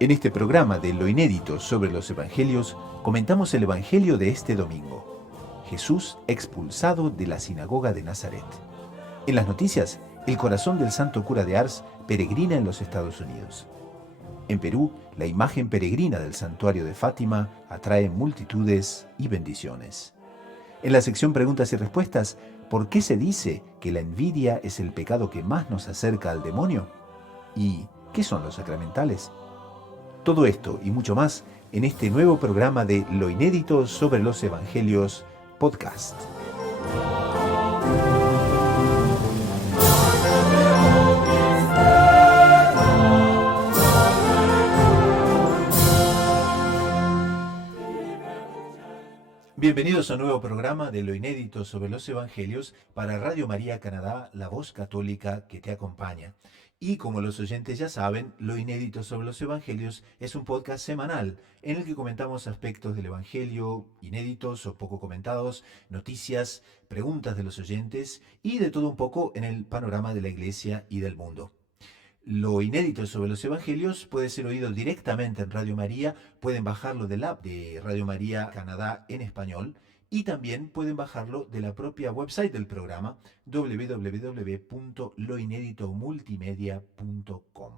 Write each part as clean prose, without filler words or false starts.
En este programa de Lo Inédito sobre los Evangelios, comentamos el Evangelio de este domingo. Jesús expulsado de la sinagoga de Nazaret. En las noticias, el corazón del santo cura de Ars peregrina en los Estados Unidos. En Perú, la imagen peregrina del santuario de Fátima atrae multitudes y bendiciones. En la sección Preguntas y Respuestas, ¿por qué se dice que la envidia es el pecado que más nos acerca al demonio? ¿Y qué son los sacramentales? Todo esto y mucho más en este nuevo programa de Lo Inédito sobre los Evangelios Podcast. Bienvenidos a un nuevo programa de Lo Inédito sobre los Evangelios para Radio María Canadá, la voz católica que te acompaña. Y como los oyentes ya saben, Lo Inédito sobre los Evangelios es un podcast semanal en el que comentamos aspectos del Evangelio inéditos o poco comentados, noticias, preguntas de los oyentes y de todo un poco en el panorama de la Iglesia y del mundo. Lo inédito sobre los evangelios puede ser oído directamente en Radio María, pueden bajarlo del app de Radio María Canadá en español y también pueden bajarlo de la propia website del programa www.loineditomultimedia.com.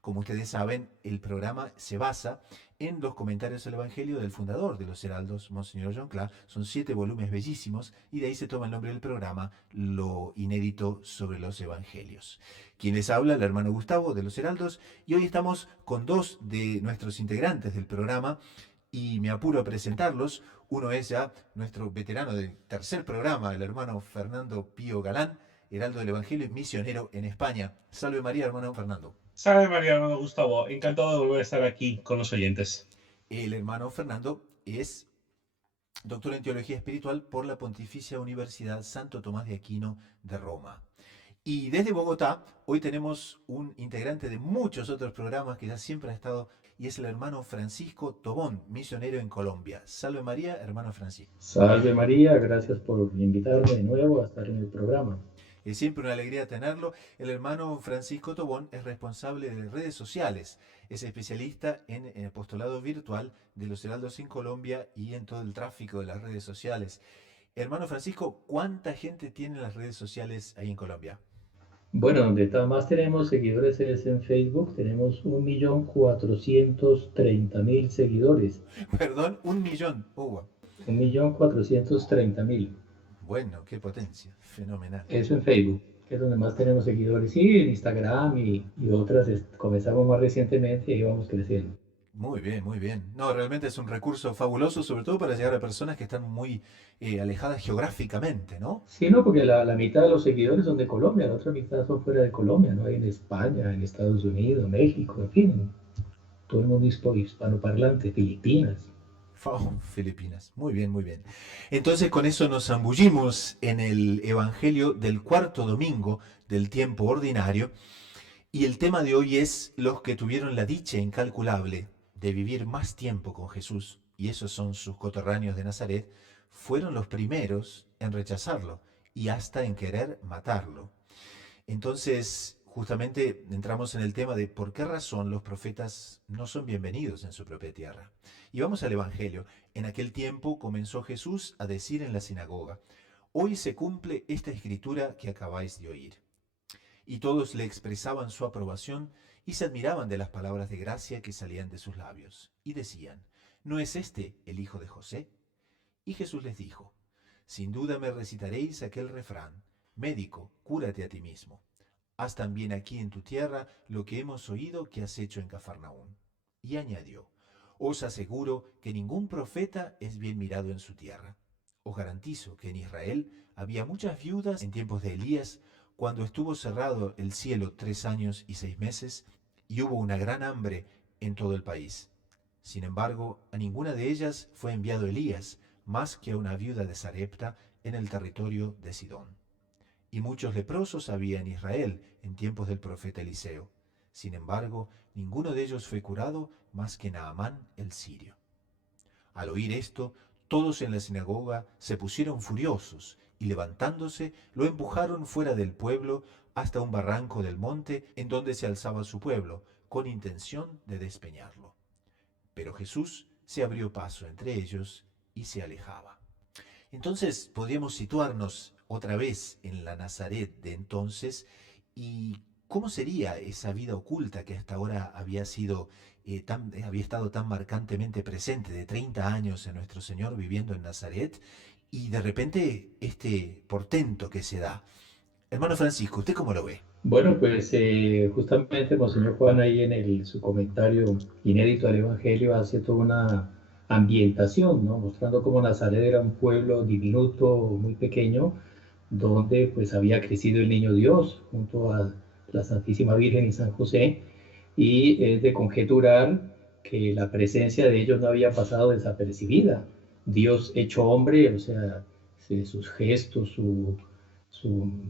Como ustedes saben, el programa se basa en los comentarios del Evangelio del fundador de los Heraldos, Monseñor John Clark. Son 7 volúmenes bellísimos y de ahí se toma el nombre del programa, Lo Inédito sobre los Evangelios. Quien les habla, el hermano Gustavo de los Heraldos, y hoy estamos con dos de nuestros integrantes del programa y me apuro a presentarlos. Uno es ya nuestro veterano del tercer programa, el hermano Fernando Pío Galán, Heraldo del Evangelio y misionero en España. Salve María, hermano Fernando. Salve María, hermano Gustavo. Encantado de volver a estar aquí con los oyentes. El hermano Fernando es doctor en Teología Espiritual por la Pontificia Universidad Santo Tomás de Aquino de Roma. Y desde Bogotá, hoy tenemos un integrante de muchos otros programas que ya siempre ha estado, y es el hermano Francisco Tobón, misionero en Colombia. Salve María, hermano Francisco. Salve María, gracias por invitarme de nuevo a estar en el programa. Es siempre una alegría tenerlo. El hermano Francisco Tobón es responsable de redes sociales, es especialista en el apostolado virtual de los Heraldos en Colombia y en todo el tráfico de las redes sociales. Hermano Francisco, ¿cuánta gente tiene las redes sociales ahí en Colombia? Bueno, donde más tenemos seguidores es en Facebook, tenemos 1.430.000 seguidores. Perdón, 1.000.000. 1.430.000. Bueno, qué potencia, fenomenal. Eso en Facebook, que es donde más tenemos seguidores. Sí, en Instagram y otras comenzamos más recientemente y ahí vamos creciendo. Muy bien, muy bien. No, realmente es un recurso fabuloso, sobre todo para llegar a personas que están muy alejadas geográficamente, ¿no? Sí, no, porque la mitad de los seguidores son de Colombia, la otra mitad son fuera de Colombia, ¿no? Hay en España, en Estados Unidos, México, en fin, todo el mundo hispanoparlante, Filipinas. Filipinas. Muy bien, muy bien. Entonces con eso nos zambullimos en el Evangelio del cuarto domingo del tiempo ordinario y el tema de hoy es los que tuvieron la dicha incalculable de vivir más tiempo con Jesús, y esos son sus coterráneos de Nazaret, fueron los primeros en rechazarlo y hasta en querer matarlo. Entonces, justamente entramos en el tema de por qué razón los profetas no son bienvenidos en su propia tierra. Y vamos al Evangelio. En aquel tiempo comenzó Jesús a decir en la sinagoga: hoy se cumple esta escritura que acabáis de oír. Y todos le expresaban su aprobación y se admiraban de las palabras de gracia que salían de sus labios. Y decían: ¿no es este el hijo de José? Y Jesús les dijo: sin duda me recitaréis aquel refrán: médico, cúrate a ti mismo. Haz también aquí en tu tierra lo que hemos oído que has hecho en Cafarnaún. Y añadió: os aseguro que ningún profeta es bien mirado en su tierra. Os garantizo que en Israel había muchas viudas en tiempos de Elías, cuando estuvo cerrado el cielo 3 años y 6 meses, y hubo una gran hambre en todo el país. Sin embargo, a ninguna de ellas fue enviado Elías, más que a una viuda de Sarepta en el territorio de Sidón. Y muchos leprosos había en Israel en tiempos del profeta Eliseo. Sin embargo, ninguno de ellos fue curado más que Naamán el sirio. Al oír esto, todos en la sinagoga se pusieron furiosos y levantándose lo empujaron fuera del pueblo hasta un barranco del monte en donde se alzaba su pueblo, con intención de despeñarlo. Pero Jesús se abrió paso entre ellos y se alejaba. Entonces podríamos situarnos otra vez en la Nazaret de entonces y cómo sería esa vida oculta que hasta ahora había estado tan marcantemente presente, de 30 años en nuestro Señor viviendo en Nazaret, y de repente este portento que se da. Hermano Francisco, ¿usted cómo lo ve? Bueno, pues justamente Monseñor Juan ahí su comentario inédito al Evangelio hace toda una ambientación, ¿no? Mostrando cómo Nazaret era un pueblo diminuto, muy pequeño, donde pues había crecido el niño Dios junto a la Santísima Virgen y San José, y es de conjeturar que la presencia de ellos no había pasado desapercibida. Dios hecho hombre, o sea, sus gestos, su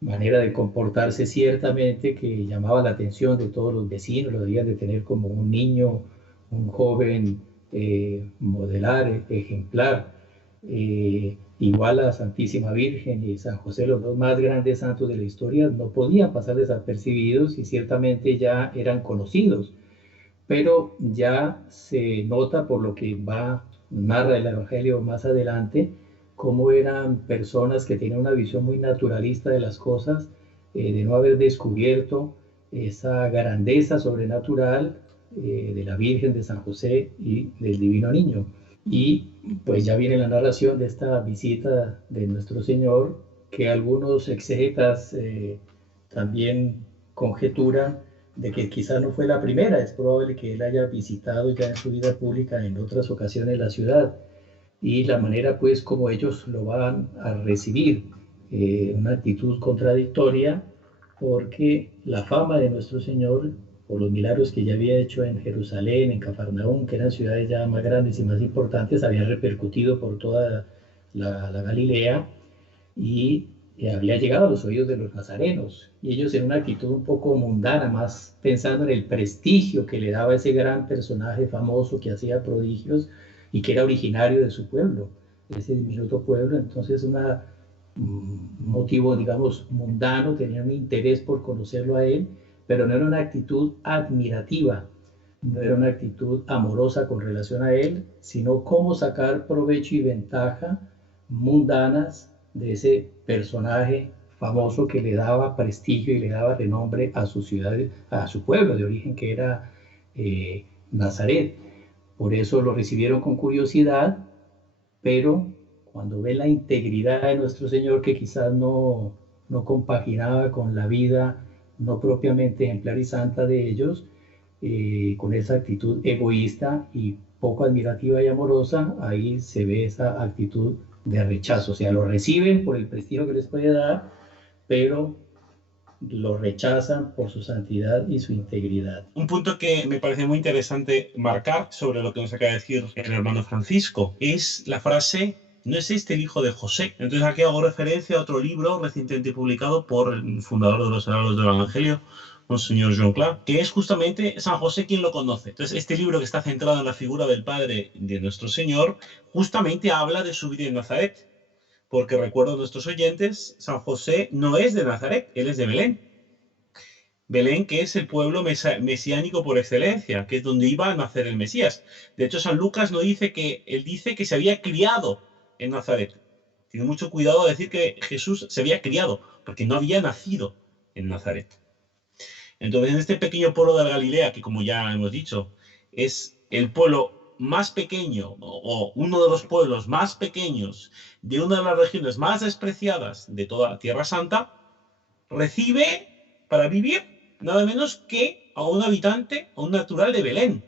manera de comportarse ciertamente que llamaba la atención de todos los vecinos, lo debían de tener como un niño, un joven modelar, ejemplar. Igual a Santísima Virgen y San José, los dos más grandes santos de la historia, no podían pasar desapercibidos y ciertamente ya eran conocidos, pero ya se nota por lo que narra el Evangelio más adelante, cómo eran personas que tenían una visión muy naturalista de las cosas, de no haber descubierto esa grandeza sobrenatural de la Virgen, de San José y del Divino Niño. Y pues ya viene la narración de esta visita de nuestro Señor, que algunos exegetas también conjeturan de que quizás no fue la primera, es probable que él haya visitado ya en su vida pública en otras ocasiones la ciudad, y la manera pues como ellos lo van a recibir, una actitud contradictoria, porque la fama de nuestro Señor por los milagros que ya había hecho en Jerusalén, en Cafarnaúm, que eran ciudades ya más grandes y más importantes, había repercutido por toda la Galilea, y había llegado a los oídos de los nazarenos, y ellos en una actitud un poco mundana, más pensando en el prestigio que le daba ese gran personaje famoso que hacía prodigios y que era originario de su pueblo, de ese diminuto pueblo. Entonces un motivo, digamos, mundano, tenía un interés por conocerlo a él, pero no era una actitud admirativa, no era una actitud amorosa con relación a él, sino cómo sacar provecho y ventaja mundanas de ese personaje famoso que le daba prestigio y le daba renombre a su ciudad, a su pueblo de origen, que era Nazaret. Por eso lo recibieron con curiosidad, pero cuando ven la integridad de nuestro Señor, que quizás no compaginaba con la vida no propiamente ejemplar y santa de ellos, con esa actitud egoísta y poco admirativa y amorosa, ahí se ve esa actitud de rechazo. O sea, lo reciben por el prestigio que les puede dar, pero lo rechazan por su santidad y su integridad. Un punto que me parece muy interesante marcar sobre lo que nos acaba de decir el hermano Francisco es la frase: ¿no es este el hijo de José? Entonces aquí hago referencia a otro libro recientemente publicado por el fundador de los Heraldos del Evangelio, Monseñor Joan Clark, que es justamente San José quien lo conoce. Entonces este libro, que está centrado en la figura del Padre de nuestro Señor, justamente habla de su vida en Nazaret. Porque recuerdo a nuestros oyentes, San José no es de Nazaret, él es de Belén. Belén, que es el pueblo mesiánico por excelencia, que es donde iba a nacer el Mesías. De hecho, San Lucas no dice que, él dice que se había criado en Nazaret. Tiene mucho cuidado de decir que Jesús se había criado, porque no había nacido en Nazaret. Entonces, en este pequeño pueblo de la Galilea, que como ya hemos dicho, es el pueblo más pequeño, o uno de los pueblos más pequeños de una de las regiones más despreciadas de toda Tierra Santa, recibe para vivir nada menos que a un habitante, a un natural de Belén.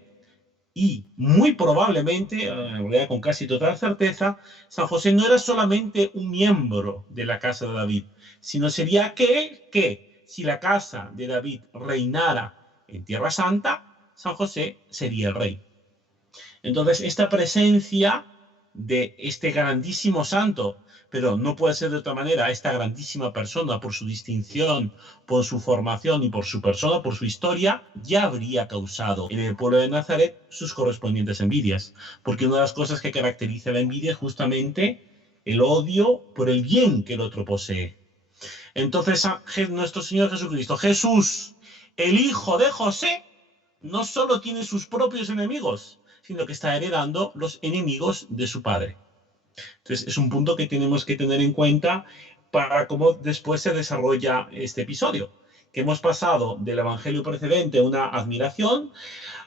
Y muy probablemente, en realidad con casi total certeza, San José no era solamente un miembro de la casa de David, sino sería aquel que, si la casa de David reinara en Tierra Santa, San José sería el rey. Entonces, esta presencia de este grandísimo santo, pero no puede ser de otra manera, esta grandísima persona, por su distinción, por su formación y por su persona, por su historia, ya habría causado en el pueblo de Nazaret sus correspondientes envidias. Porque una de las cosas que caracteriza la envidia es justamente el odio por el bien que el otro posee. Entonces, nuestro Señor Jesucristo, Jesús, el hijo de José, no solo tiene sus propios enemigos, sino que está heredando los enemigos de su padre. Entonces, es un punto que tenemos que tener en cuenta para cómo después se desarrolla este episodio. Que hemos pasado del evangelio precedente a una admiración,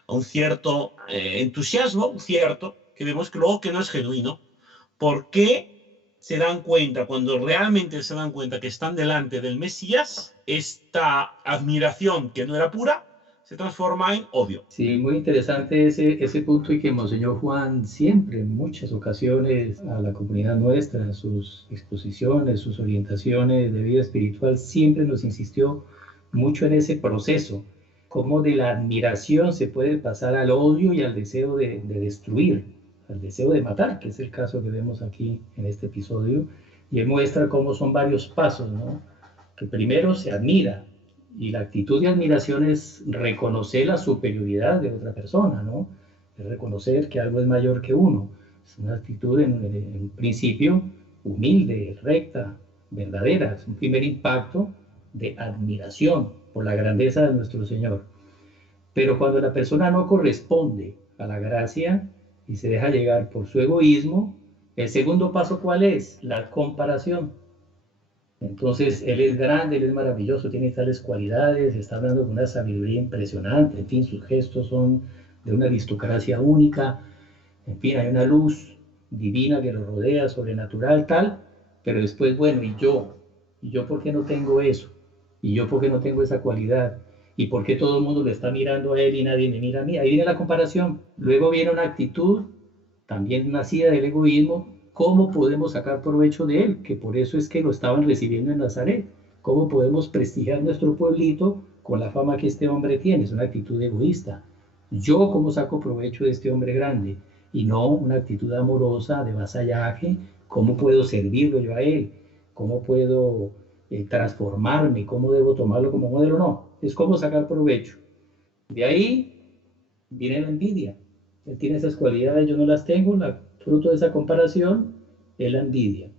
a un cierto entusiasmo, que vemos que luego que no es genuino. ¿Por qué se dan cuenta, cuando realmente se dan cuenta que están delante del Mesías, esta admiración que no era pura, se transforma en odio? Sí, muy interesante ese punto, y que Monseñor Juan siempre, en muchas ocasiones, a la comunidad nuestra, en sus exposiciones, sus orientaciones de vida espiritual, siempre nos insistió mucho en ese proceso, cómo de la admiración se puede pasar al odio y al deseo de destruir, al deseo de matar, que es el caso que vemos aquí en este episodio, y él muestra cómo son varios pasos, ¿no? Que primero se admira, y la actitud de admiración es reconocer la superioridad de otra persona, ¿no? Es reconocer que algo es mayor que uno. Es una actitud en principio humilde, recta, verdadera. Es un primer impacto de admiración por la grandeza de nuestro Señor. Pero cuando la persona no corresponde a la gracia y se deja llegar por su egoísmo, el segundo paso, ¿cuál es? La comparación. Entonces, Él es grande, Él es maravilloso, tiene tales cualidades, está hablando con una sabiduría impresionante, en fin, sus gestos son de una aristocracia única, en fin, hay una luz divina que lo rodea, sobrenatural, tal, pero después, bueno, ¿y yo? ¿Y yo por qué no tengo eso? ¿Y yo por qué no tengo esa cualidad? ¿Y por qué todo el mundo le está mirando a Él y nadie me mira a mí? Ahí viene la comparación. Luego viene una actitud también nacida del egoísmo. ¿Cómo podemos sacar provecho de él? Que por eso es que lo estaban recibiendo en Nazaret. ¿Cómo podemos prestigiar nuestro pueblito con la fama que este hombre tiene? Es una actitud egoísta. Yo, ¿cómo saco provecho de este hombre grande? Y no una actitud amorosa de vasallaje. ¿Cómo puedo servirlo yo a él? ¿Cómo puedo transformarme? ¿Cómo debo tomarlo como modelo? No, es cómo sacar provecho. De ahí viene la envidia. Él tiene esas cualidades, yo no las tengo. Fruto de esa comparación es la envidia.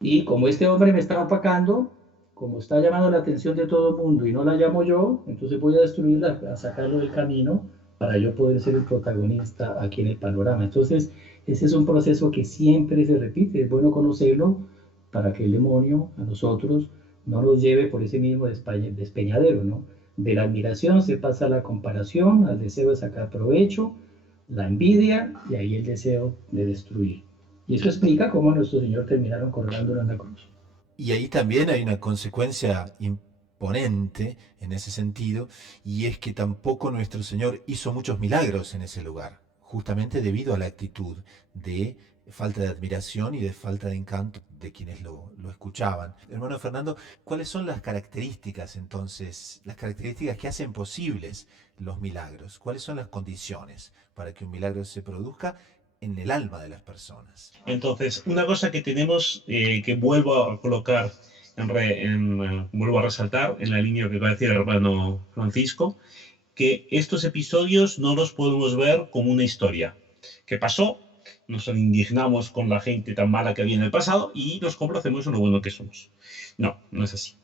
Y como este hombre me está opacando, como está llamando la atención de todo el mundo y no la llamo yo, entonces voy a destruirla, a sacarlo del camino para yo poder ser el protagonista aquí en el panorama. Entonces, ese es un proceso que siempre se repite. Es bueno conocerlo para que el demonio a nosotros no nos lleve por ese mismo despeñadero, ¿no? De la admiración se pasa a la comparación, al deseo de sacar provecho, la envidia y ahí el deseo de destruir. Y eso explica cómo nuestro Señor terminaron colgándolo en la cruz. Y ahí también hay una consecuencia imponente en ese sentido, y es que tampoco nuestro Señor hizo muchos milagros en ese lugar, justamente debido a la actitud de falta de admiración y de falta de encanto de quienes lo escuchaban. Hermano Fernando, ¿cuáles son las características entonces, las características que hacen posibles los milagros? ¿Cuáles son las condiciones para que un milagro se produzca en el alma de las personas? Entonces, una cosa que tenemos, que vuelvo a colocar, vuelvo a resaltar en la línea que va a decir el hermano Francisco, que estos episodios no los podemos ver como una historia que pasó, nos indignamos con la gente tan mala que había en el pasado y nos complacemos en lo bueno que somos. No, no es así.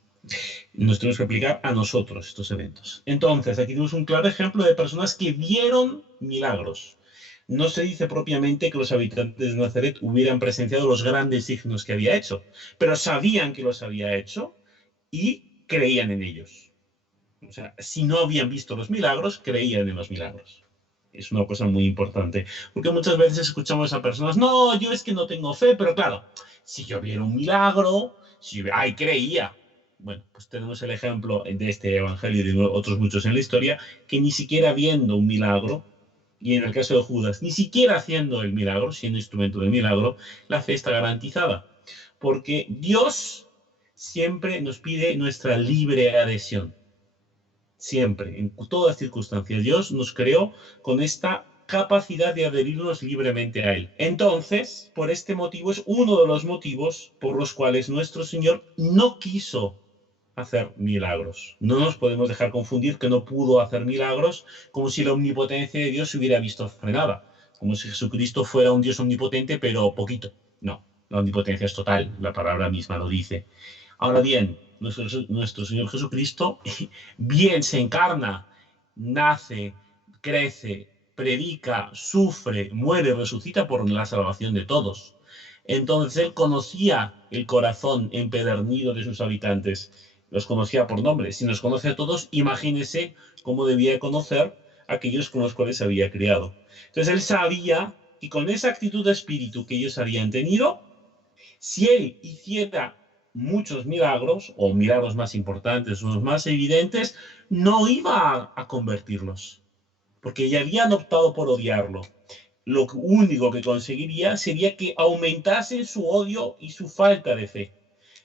Nos tenemos que aplicar a nosotros estos eventos. Entonces, aquí tenemos un claro ejemplo de personas que vieron milagros. No se dice propiamente que los habitantes de Nazaret hubieran presenciado los grandes signos que había hecho, pero sabían que los había hecho y creían en ellos. O sea, si no habían visto los milagros, creían en los milagros. Es una cosa muy importante, porque muchas veces escuchamos a personas, no, yo es que no tengo fe, pero claro, si yo viera un milagro, ay, creía. Bueno, pues tenemos el ejemplo de este evangelio y de otros muchos en la historia, que ni siquiera viendo un milagro, y en el caso de Judas, ni siquiera haciendo el milagro, siendo instrumento del milagro, la fe está garantizada. Porque Dios siempre nos pide nuestra libre adhesión. Siempre, en todas circunstancias. Dios nos creó con esta capacidad de adherirnos libremente a Él. Entonces, por este motivo, es uno de los motivos por los cuales nuestro Señor no quiso hacer milagros. No nos podemos dejar confundir que no pudo hacer milagros como si la omnipotencia de Dios se hubiera visto frenada, como si Jesucristo fuera un Dios omnipotente, pero poquito. No, la omnipotencia es total, la palabra misma lo dice. Ahora bien, nuestro Señor Jesucristo bien se encarna, nace crece, predica, sufre, muere, resucita por la salvación de todos. Entonces él conocía el corazón empedernido de sus habitantes, los conocía por nombre. Si nos conoce a todos, imagínese cómo debía conocer a aquellos con los cuales se había criado. Entonces él sabía que con esa actitud de espíritu que ellos habían tenido, si él hiciera muchos milagros, o milagros más importantes, o los más evidentes, no iba a convertirlos, porque ya habían optado por odiarlo. Lo único que conseguiría sería que aumentase su odio y su falta de fe.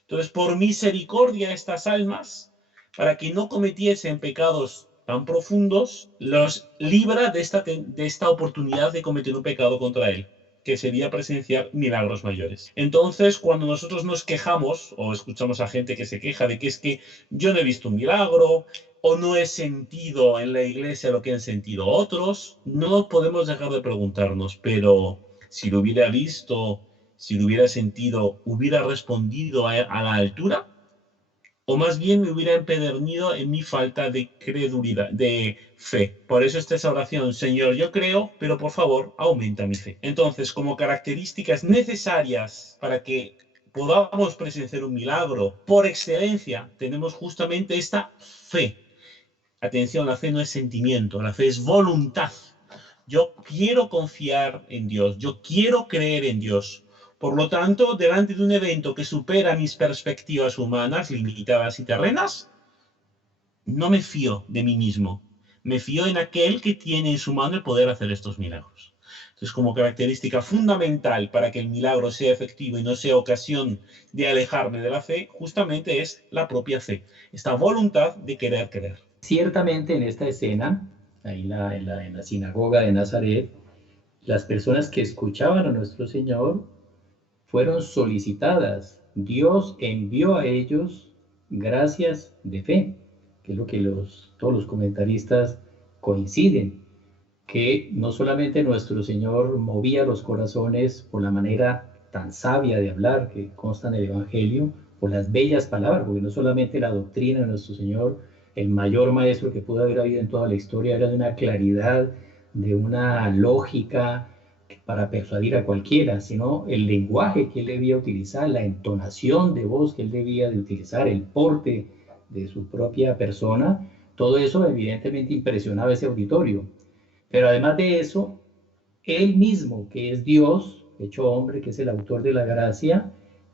Entonces, por misericordia de estas almas, para que no cometiesen pecados tan profundos, los libra de esta oportunidad de cometer un pecado contra él, que sería presenciar milagros mayores. Entonces, cuando nosotros nos quejamos, o escuchamos a gente que se queja de que es que yo no he visto un milagro, o no he sentido en la iglesia lo que han sentido otros, no podemos dejar de preguntarnos, pero si lo hubiera visto, si lo hubiera sentido, ¿hubiera respondido a la altura? O más bien me hubiera empedernido en mi falta de credulidad, de fe. Por eso esta es la oración: Señor, yo creo, pero por favor, aumenta mi fe. Entonces, como características necesarias para que podamos presenciar un milagro por excelencia, tenemos justamente esta fe. Atención, la fe no es sentimiento, la fe es voluntad. Yo quiero confiar en Dios, yo quiero creer en Dios. Por lo tanto, delante de un evento que supera mis perspectivas humanas, limitadas y terrenas, no me fío de mí mismo. Me fío en aquel que tiene en su mano el poder hacer estos milagros. Entonces, como característica fundamental para que el milagro sea efectivo y no sea ocasión de alejarme de la fe, justamente es la propia fe, esta voluntad de querer creer. Ciertamente en esta escena, ahí en la sinagoga de Nazaret, las personas que escuchaban a nuestro Señor fueron solicitadas. Dios envió a ellos gracias de fe, que es lo que todos los comentaristas coinciden, que no solamente nuestro Señor movía los corazones por la manera tan sabia de hablar que consta en el Evangelio, por las bellas palabras, porque no solamente la doctrina de nuestro Señor, el mayor maestro que pudo haber habido en toda la historia, era de una claridad, de una lógica para persuadir a cualquiera, sino el lenguaje que él debía utilizar, la entonación de voz que él debía de utilizar, el porte de su propia persona, todo eso evidentemente impresionaba ese auditorio. Pero además de eso, él mismo, que es Dios, hecho hombre, que es el autor de la gracia,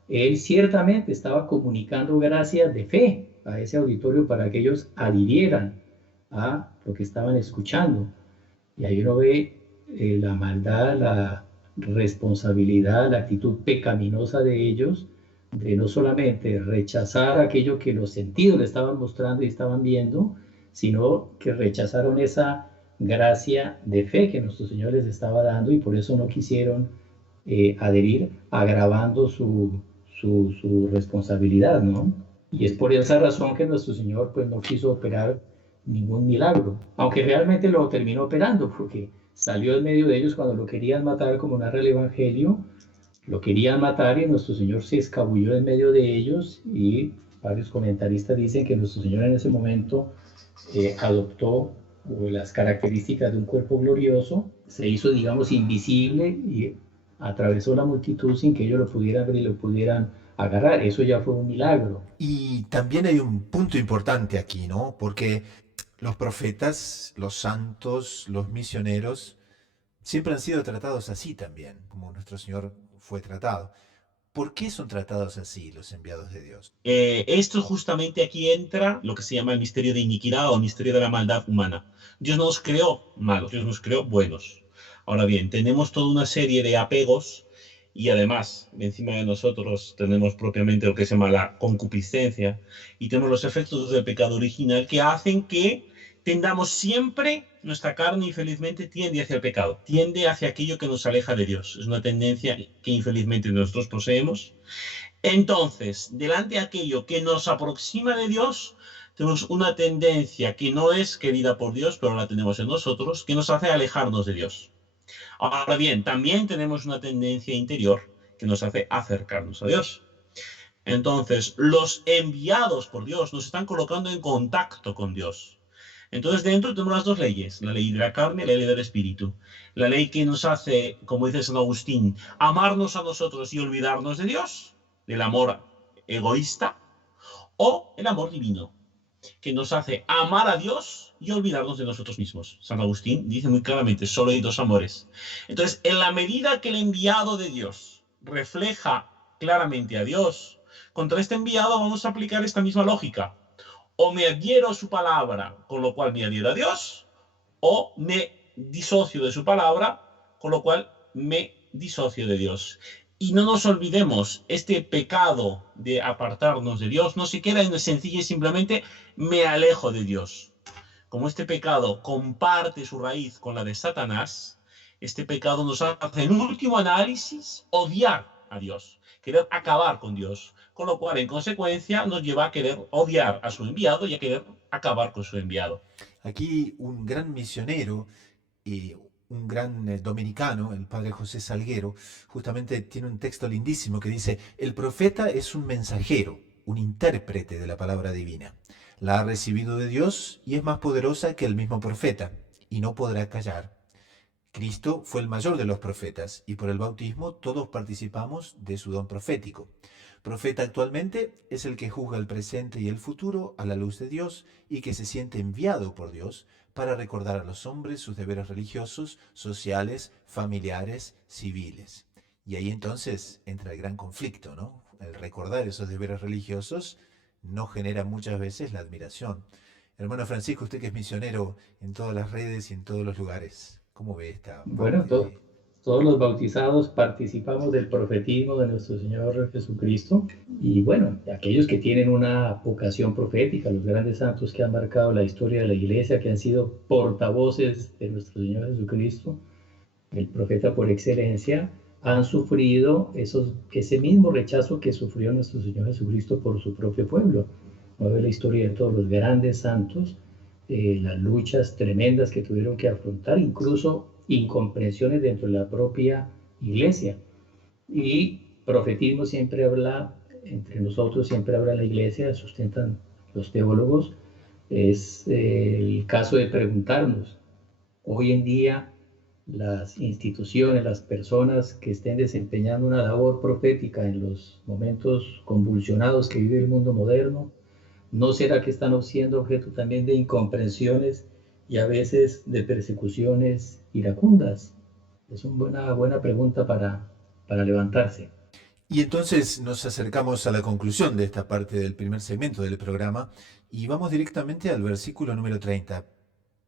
él ciertamente estaba comunicando gracias de fe a ese auditorio para que ellos adhirieran a lo que estaban escuchando. Y ahí uno ve la maldad, la responsabilidad, la actitud pecaminosa de ellos, de no solamente rechazar aquello que los sentidos le estaban mostrando y estaban viendo, sino que rechazaron esa gracia de fe que nuestro Señor les estaba dando, y por eso no quisieron adherir, agravando su responsabilidad, ¿no? Y es por esa razón que nuestro Señor pues no quiso operar ningún milagro, aunque realmente lo terminó operando, porque salió en medio de ellos cuando lo querían matar, como narra el Evangelio. Lo querían matar y nuestro Señor se escabulló en medio de ellos, y varios comentaristas dicen que nuestro Señor en ese momento adoptó las características de un cuerpo glorioso, se hizo, digamos, invisible y atravesó la multitud sin que ellos lo pudieran ver y lo pudieran agarrar. Eso ya fue un milagro. Y también hay un punto importante aquí, ¿no? Porque los profetas, los santos, los misioneros, siempre han sido tratados así también, como nuestro Señor fue tratado. ¿Por qué son tratados así los enviados de Dios? Esto justamente aquí entra lo que se llama el misterio de iniquidad o el misterio de la maldad humana. Dios no nos creó malos, Dios nos creó buenos. Ahora bien, tenemos toda una serie de apegos y además, encima de nosotros tenemos propiamente lo que se llama la concupiscencia y tenemos los efectos del pecado original que hacen que tendamos siempre, nuestra carne infelizmente tiende hacia el pecado, tiende hacia aquello que nos aleja de Dios. Es una tendencia que infelizmente nosotros poseemos. Entonces, delante de aquello que nos aproxima de Dios, tenemos una tendencia que no es querida por Dios, pero la tenemos en nosotros, que nos hace alejarnos de Dios. Ahora bien, también tenemos una tendencia interior que nos hace acercarnos a Dios. Entonces, los enviados por Dios nos están colocando en contacto con Dios. Entonces dentro tenemos las dos leyes, la ley de la carne y la ley del espíritu. La ley que nos hace, como dice San Agustín, amarnos a nosotros y olvidarnos de Dios, del amor egoísta, o el amor divino, que nos hace amar a Dios y olvidarnos de nosotros mismos. San Agustín dice muy claramente, solo hay dos amores. Entonces, en la medida que el enviado de Dios refleja claramente a Dios, contra este enviado vamos a aplicar esta misma lógica. O me adhiero a su palabra, con lo cual me adhiero a Dios, o me disocio de su palabra, con lo cual me disocio de Dios. Y no nos olvidemos, este pecado de apartarnos de Dios no se queda en sencillo y simplemente me alejo de Dios. Como este pecado comparte su raíz con la de Satanás, este pecado nos hace en último análisis odiar a Dios, querer acabar con Dios, con lo cual en consecuencia nos lleva a querer odiar a su enviado y a querer acabar con su enviado. Aquí un gran misionero y un gran dominicano, el padre José Salguero, justamente tiene un texto lindísimo que dice, el profeta es un mensajero, un intérprete de la palabra divina. La ha recibido de Dios y es más poderosa que el mismo profeta, y no podrá callar. Cristo fue el mayor de los profetas, y por el bautismo todos participamos de su don profético. Profeta actualmente es el que juzga el presente y el futuro a la luz de Dios y que se siente enviado por Dios para recordar a los hombres sus deberes religiosos, sociales, familiares, civiles. Y ahí entonces entra el gran conflicto, ¿no? El recordar esos deberes religiosos no genera muchas veces la admiración. Hermano Francisco, usted que es misionero en todas las redes y en todos los lugares, ¿cómo ve esta Bueno, parte de... todos los bautizados participamos del profetismo de nuestro Señor Jesucristo y bueno, aquellos que tienen una vocación profética, los grandes santos que han marcado la historia de la iglesia, que han sido portavoces de nuestro Señor Jesucristo, el profeta por excelencia, han sufrido ese mismo rechazo que sufrió nuestro Señor Jesucristo por su propio pueblo. No ve la historia de todos los grandes santos, las luchas tremendas que tuvieron que afrontar, incluso incomprensiones dentro de la propia iglesia. Y profetismo siempre habla, entre nosotros siempre habla la iglesia, sustentan los teólogos, es el caso de preguntarnos, hoy en día las instituciones, las personas que estén desempeñando una labor profética en los momentos convulsionados que vive el mundo moderno, ¿no será que están siendo objeto también de incomprensiones y a veces de persecuciones iracundas? Es una buena pregunta para levantarse. Y entonces nos acercamos a la conclusión de esta parte del primer segmento del programa y vamos directamente al versículo número 30,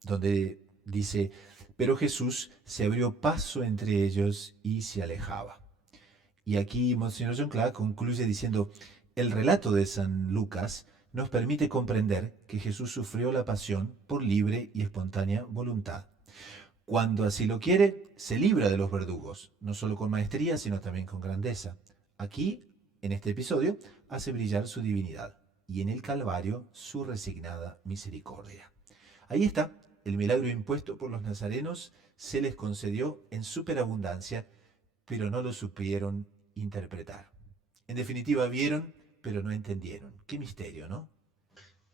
donde dice, pero Jesús se abrió paso entre ellos y se alejaba. Y aquí Monseñor John Clark concluye diciendo, el relato de San Lucas nos permite comprender que Jesús sufrió la pasión por libre y espontánea voluntad. Cuando así lo quiere, se libra de los verdugos, no solo con maestría, sino también con grandeza. Aquí, en este episodio, hace brillar su divinidad y en el Calvario su resignada misericordia. Ahí está, el milagro impuesto por los nazarenos se les concedió en superabundancia, pero no lo supieron interpretar. En definitiva, vieron, pero no entendieron. Qué misterio, ¿no?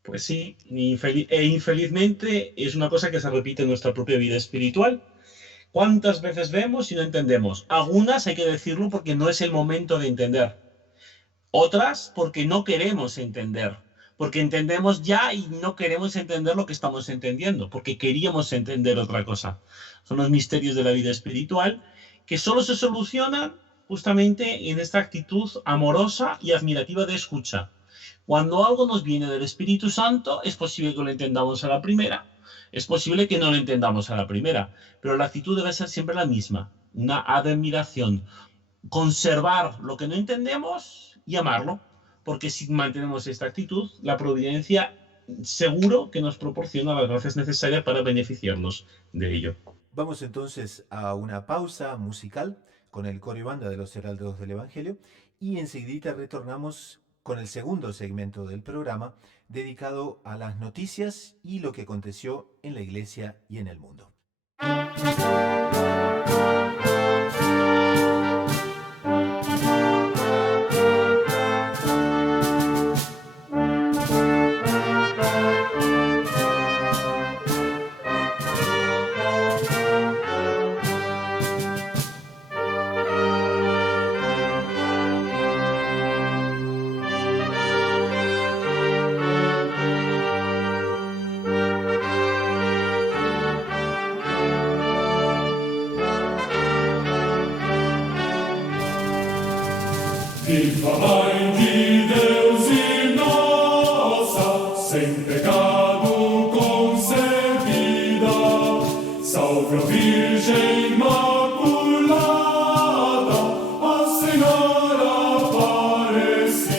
Pues sí, infelizmente es una cosa que se repite en nuestra propia vida espiritual. ¿Cuántas veces vemos y no entendemos? Algunas hay que decirlo porque no es el momento de entender. Otras porque no queremos entender. Porque entendemos ya y no queremos entender lo que estamos entendiendo. Porque queríamos entender otra cosa. Son los misterios de la vida espiritual que solo se solucionan justamente en esta actitud amorosa y admirativa de escucha. Cuando algo nos viene del Espíritu Santo, es posible que lo entendamos a la primera. Es posible que no lo entendamos a la primera, pero la actitud debe ser siempre la misma, una admiración, conservar lo que no entendemos y amarlo, porque si mantenemos esta actitud, la providencia seguro que nos proporciona las gracias necesarias para beneficiarnos de ello. Vamos entonces a una pausa musical con el coro y banda de los Heraldos del Evangelio y enseguida retornamos con el segundo segmento del programa dedicado a las noticias y lo que aconteció en la iglesia y en el mundo. Viva Mãe de Deus e nossa, sem pecado concebida, salve a Virgem Imaculada, a Senhora Aparecida.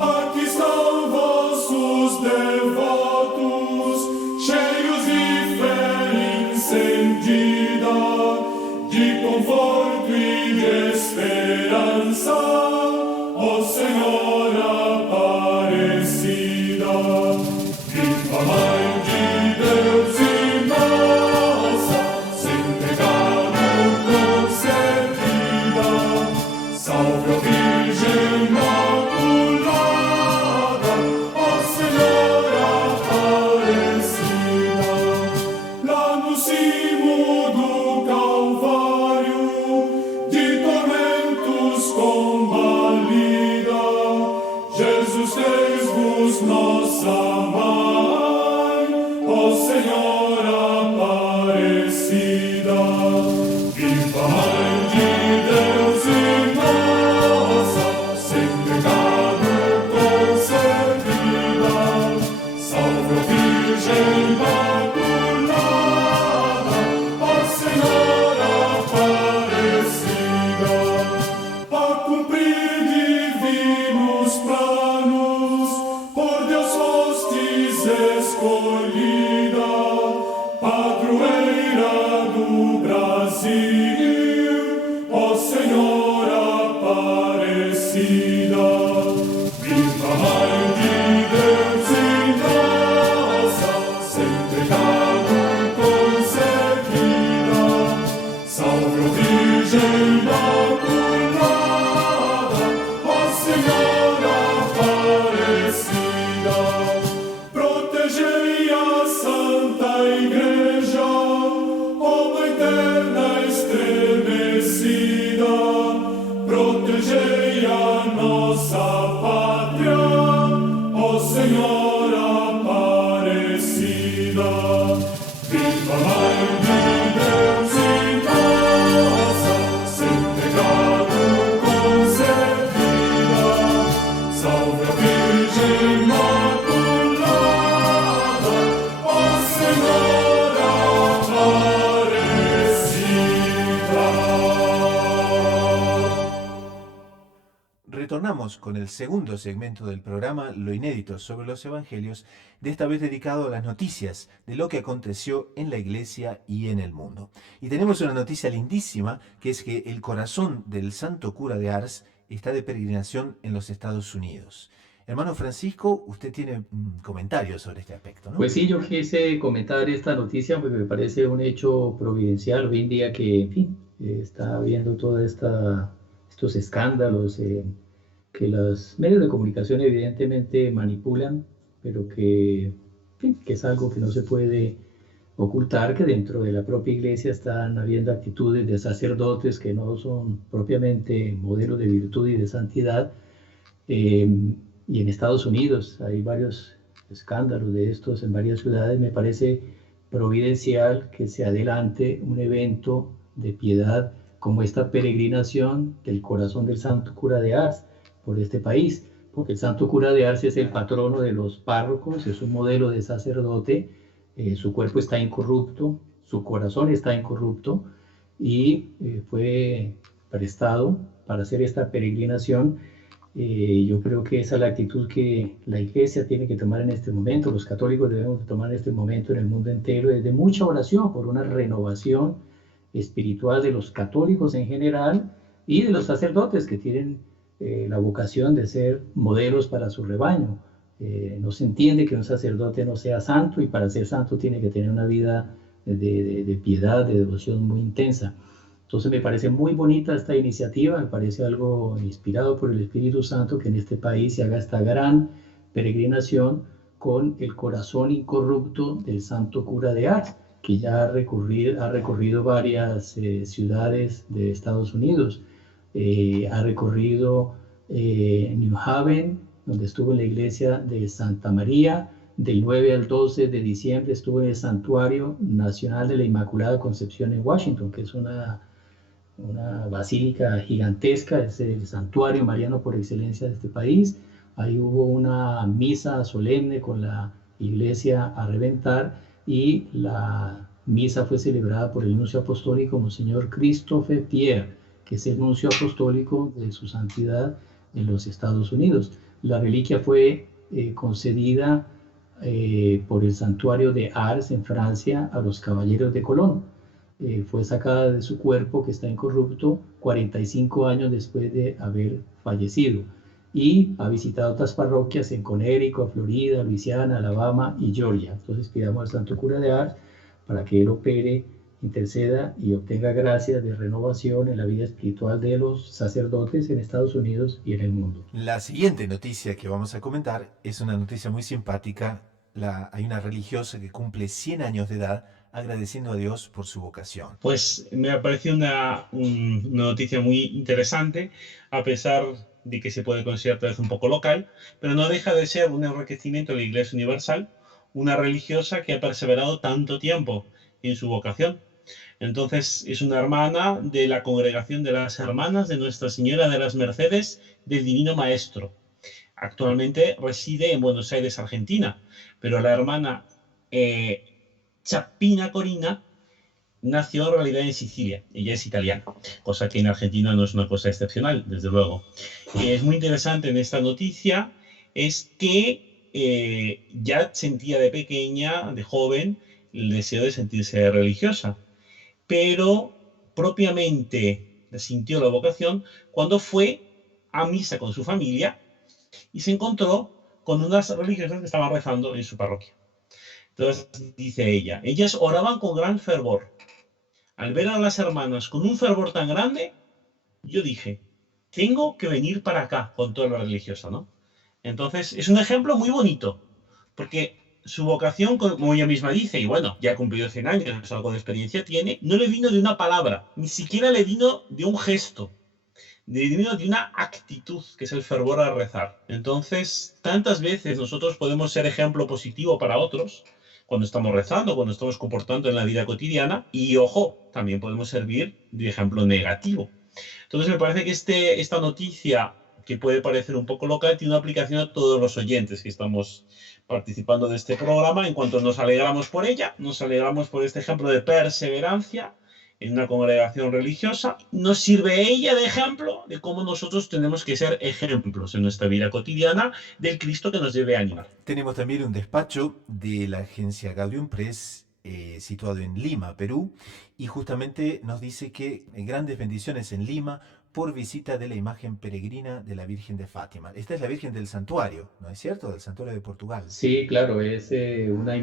Aqui estão vossos devotos, cheios de fé encendida, de conforto e de esperança, ó Senhora Aparecida. Viva Mãe de Deus e nossa, sem pecado concebida, salve a Virgem Imaculada, ó Senhora Aparecida. Lá no cimo do Calvário, de tormentos combalida, Jesus fez-vos nossa mãe, ó Senhora Aparecida. Viva Mãe de Deus e nossa, sem pecado concebida, salve a Virgem Imaculada, ó Senhora Aparecida. A cumprir divinos planos, por Deus fostes escolhida, padroeira do Brasil, ó Senhora Aparecida. Viva Mãe de Deus e nossa, sem pecado concebida, salve a Virgem Imaculada, ó Senhora Aparecida. Protegei a Santa Igreja, ó Mãe terna estremecida, protegei a nossa pátria, ó Senhora Aparecida. Viva Mãe de Deus e nossa, sem pecado concebida, salve a Virgem Imaculada, ó Senhora Aparecida. Retornamos con el segundo segmento del programa, Lo Inédito sobre los Evangelios, de esta vez dedicado a las noticias de lo que aconteció en la iglesia y en el mundo. Y tenemos una noticia lindísima, que es que el corazón del Santo Cura de Ars está de peregrinación en los Estados Unidos. Hermano Francisco, usted tiene un comentario sobre este aspecto, ¿no? Pues sí, yo quise comentar esta noticia porque me parece un hecho providencial hoy en día que, en fin, está habiendo todos estos escándalos que los medios de comunicación evidentemente manipulan, pero que, en fin, que es algo que no se puede ocultar, que dentro de la propia iglesia están habiendo actitudes de sacerdotes que no son propiamente modelos de virtud y de santidad. Y en Estados Unidos hay varios escándalos de estos en varias ciudades. Me parece providencial que se adelante un evento de piedad como esta peregrinación del corazón del Santo Cura de Ars por este país, porque el Santo Cura de Ars es el patrono de los párrocos, es un modelo de sacerdote, su cuerpo está incorrupto, su corazón está incorrupto y fue prestado para hacer esta peregrinación. Yo creo que esa es la actitud que la iglesia tiene que tomar en este momento, los católicos debemos tomar en este momento en el mundo entero, desde mucha oración por una renovación espiritual de los católicos en general y de los sacerdotes que tienen la vocación de ser modelos para su rebaño. No se entiende que un sacerdote no sea santo, y para ser santo tiene que tener una vida de piedad, de devoción muy intensa. Entonces me parece muy bonita esta iniciativa, me parece algo inspirado por el Espíritu Santo que en este país se haga esta gran peregrinación con el corazón incorrupto del Santo Cura de Ars, que ya ha recorrido varias ciudades de Estados Unidos. Ha recorrido New Haven, donde estuvo en la iglesia de Santa María. Del 9 al 12 de diciembre estuvo en el Santuario Nacional de la Inmaculada Concepción en Washington, que es una una basílica gigantesca, es el santuario mariano por excelencia de este país. Ahí hubo una misa solemne con la iglesia a reventar y la misa fue celebrada por el nuncio apostólico Monseñor Christophe Pierre, que es el nuncio apostólico de su santidad en los Estados Unidos. La reliquia fue concedida por el santuario de Ars en Francia a los caballeros de Colón. Fue sacada de su cuerpo, que está incorrupto, 45 años después de haber fallecido, y ha visitado otras parroquias en Connecticut, Florida, Luisiana, Alabama y Georgia. Entonces pidamos al Santo Cura de Ars para que él opere, interceda y obtenga gracias de renovación en la vida espiritual de los sacerdotes en Estados Unidos y en el mundo. La siguiente noticia que vamos a comentar es una noticia muy simpática. Hay una religiosa que cumple 100 años de edad agradeciendo a Dios por su vocación. Pues me ha parecido una noticia muy interesante, a pesar de que se puede considerar tal vez un poco local, pero no deja de ser un enriquecimiento de la Iglesia Universal, una religiosa que ha perseverado tanto tiempo en su vocación. Entonces es una hermana de la congregación de las hermanas de Nuestra Señora de las Mercedes del Divino Maestro. Actualmente reside en Buenos Aires, Argentina, pero la hermana Chapina Corina nació en realidad en Sicilia. Ella es italiana, cosa que en Argentina no es una cosa excepcional, desde luego. Es muy interesante en esta noticia es que ya sentía de pequeña, de joven, el deseo de sentirse religiosa, pero propiamente sintió la vocación cuando fue a misa con su familia y se encontró con unas religiosas que estaban rezando en su parroquia. Entonces dice ella, ellas oraban con gran fervor. Al ver a las hermanas con un fervor tan grande, yo dije, tengo que venir para acá con toda la religiosa, ¿no? Entonces es un ejemplo muy bonito, porque su vocación, como ella misma dice, y bueno, ya ha cumplido 100 años, algo de experiencia tiene, no le vino de una palabra, ni siquiera le vino de un gesto, le vino de una actitud, que es el fervor a rezar. Entonces, tantas veces nosotros podemos ser ejemplo positivo para otros, cuando estamos rezando, cuando estamos comportando en la vida cotidiana, y ojo, también podemos servir de ejemplo negativo. Entonces me parece que esta noticia, que puede parecer un poco local, tiene una aplicación a todos los oyentes que estamos participando de este programa, en cuanto nos alegramos por ella, nos alegramos por este ejemplo de perseverancia en una congregación religiosa, nos sirve ella de ejemplo de cómo nosotros tenemos que ser ejemplos en nuestra vida cotidiana del Cristo que nos debe animar. Tenemos también un despacho de la agencia Gaudium Press, situado en Lima, Perú, y justamente nos dice que grandes bendiciones en Lima por visita de la imagen peregrina de la Virgen de Fátima. Esta es la Virgen del Santuario, ¿no es cierto? Del Santuario de Portugal. Sí, claro, es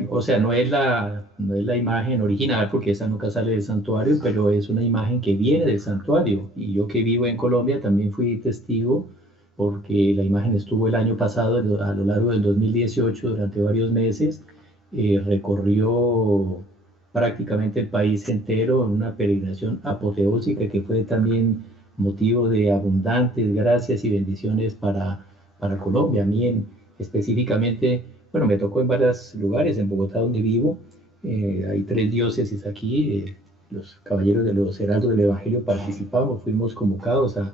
o sea, no es la imagen original, porque esa nunca sale del santuario, pero es una imagen que viene del santuario. Y yo, que vivo en Colombia, también fui testigo, porque la imagen estuvo el año pasado, a lo largo del 2018, durante varios meses, recorrió prácticamente el país entero en una peregrinación apoteósica que fue también motivo de abundantes gracias y bendiciones para Colombia. A mí específicamente, bueno, me tocó en varios lugares, en Bogotá, donde vivo, hay 3 diócesis aquí, los caballeros de los heraldos del Evangelio participamos, fuimos convocados a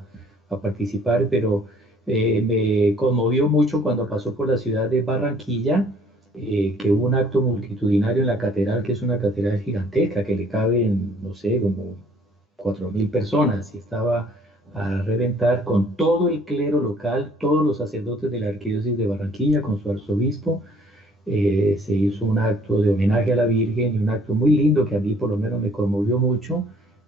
participar, pero me conmovió mucho cuando pasó por la ciudad de Barranquilla, que hubo un acto multitudinario en la catedral, que es una catedral gigantesca, que le caben, no sé, como 4.000 personas, y estaba a reventar con todo el clero local, todos los sacerdotes de la arquidiócesis de Barranquilla, con su arzobispo. Se hizo un acto de homenaje a la Virgen, y un acto muy lindo que a mí por lo menos me conmovió mucho,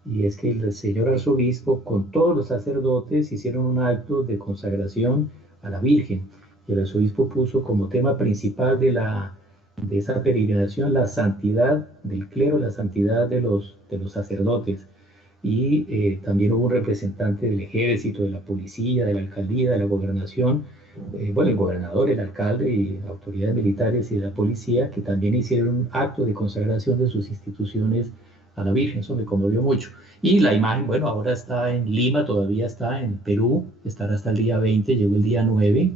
y es que el señor arzobispo con todos los sacerdotes hicieron un acto de consagración a la Virgen, y el arzobispo puso como tema principal de esa peregrinación la santidad del clero, la santidad de los sacerdotes. Y también hubo un representante del ejército, de la policía, de la alcaldía, de la gobernación, bueno, el gobernador, el alcalde y autoridades militares y de la policía, que también hicieron un acto de consagración de sus instituciones a la Virgen. Eso me conmovió mucho. Y la imagen, bueno, ahora está en Lima, todavía está en Perú, estará hasta el día 20, llegó el día 9,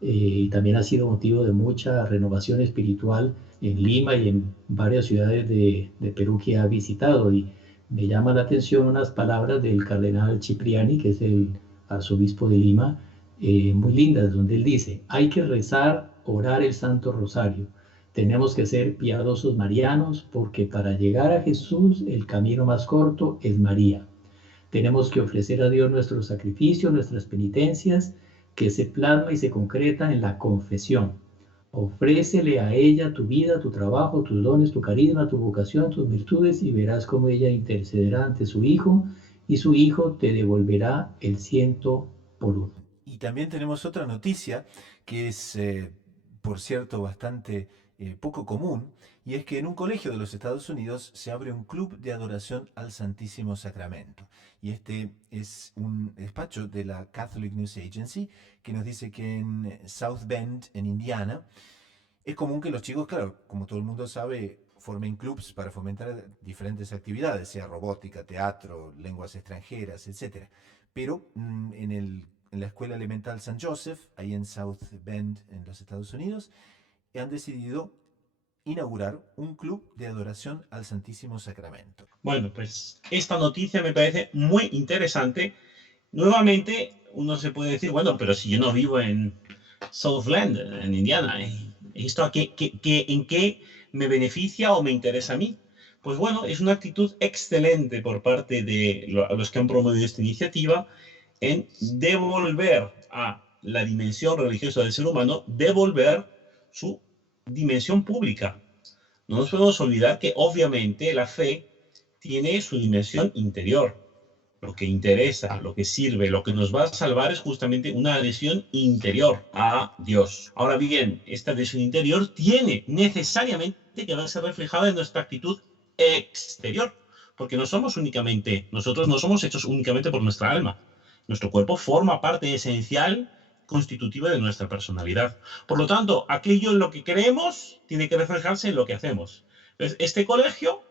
y también ha sido motivo de mucha renovación espiritual en Lima y en varias ciudades de Perú que ha visitado. Y Me llama la atención unas palabras del cardenal Cipriani, que es el arzobispo de Lima, muy lindas, donde él dice, hay que rezar, orar el Santo Rosario. Tenemos que ser piadosos marianos porque para llegar a Jesús el camino más corto es María. Tenemos que ofrecer a Dios nuestro sacrificio, nuestras penitencias, que se plasma y se concreta en la confesión. Ofrécele a ella tu vida, tu trabajo, tus dones, tu carisma, tu vocación, tus virtudes y verás cómo ella intercederá ante su Hijo y su Hijo te devolverá el 100 por 1. Y también tenemos otra noticia que es, por cierto, bastante poco común, y es que en un colegio de los Estados Unidos se abre un club de adoración al Santísimo Sacramento. Y este es un despacho de la Catholic News Agency que nos dice que en South Bend, en Indiana, es común que los chicos, claro, como todo el mundo sabe, formen clubs para fomentar diferentes actividades, sea robótica, teatro, lenguas extranjeras, etcétera. Pero en la escuela elemental San Joseph, ahí en South Bend, en los Estados Unidos, han decidido inaugurar un club de adoración al Santísimo Sacramento. Bueno, pues esta noticia me parece muy interesante. Nuevamente, uno se puede decir, bueno, pero si yo no vivo en Southland, en Indiana, ¿esto en qué me beneficia o me interesa a mí? Pues bueno, es una actitud excelente por parte de los que han promovido esta iniciativa en devolver a la dimensión religiosa del ser humano, devolver su dimensión pública. No nos podemos olvidar que obviamente la fe tiene su dimensión interior. Lo que interesa, lo que sirve, lo que nos va a salvar es justamente una adhesión interior a Dios. Ahora bien, esta adhesión interior tiene necesariamente que verse reflejada en nuestra actitud exterior, porque nosotros no somos hechos únicamente por nuestra alma. Nuestro cuerpo forma parte esencial, constitutiva de nuestra personalidad. Por lo tanto, aquello en lo que creemos tiene que reflejarse en lo que hacemos. Entonces, este colegio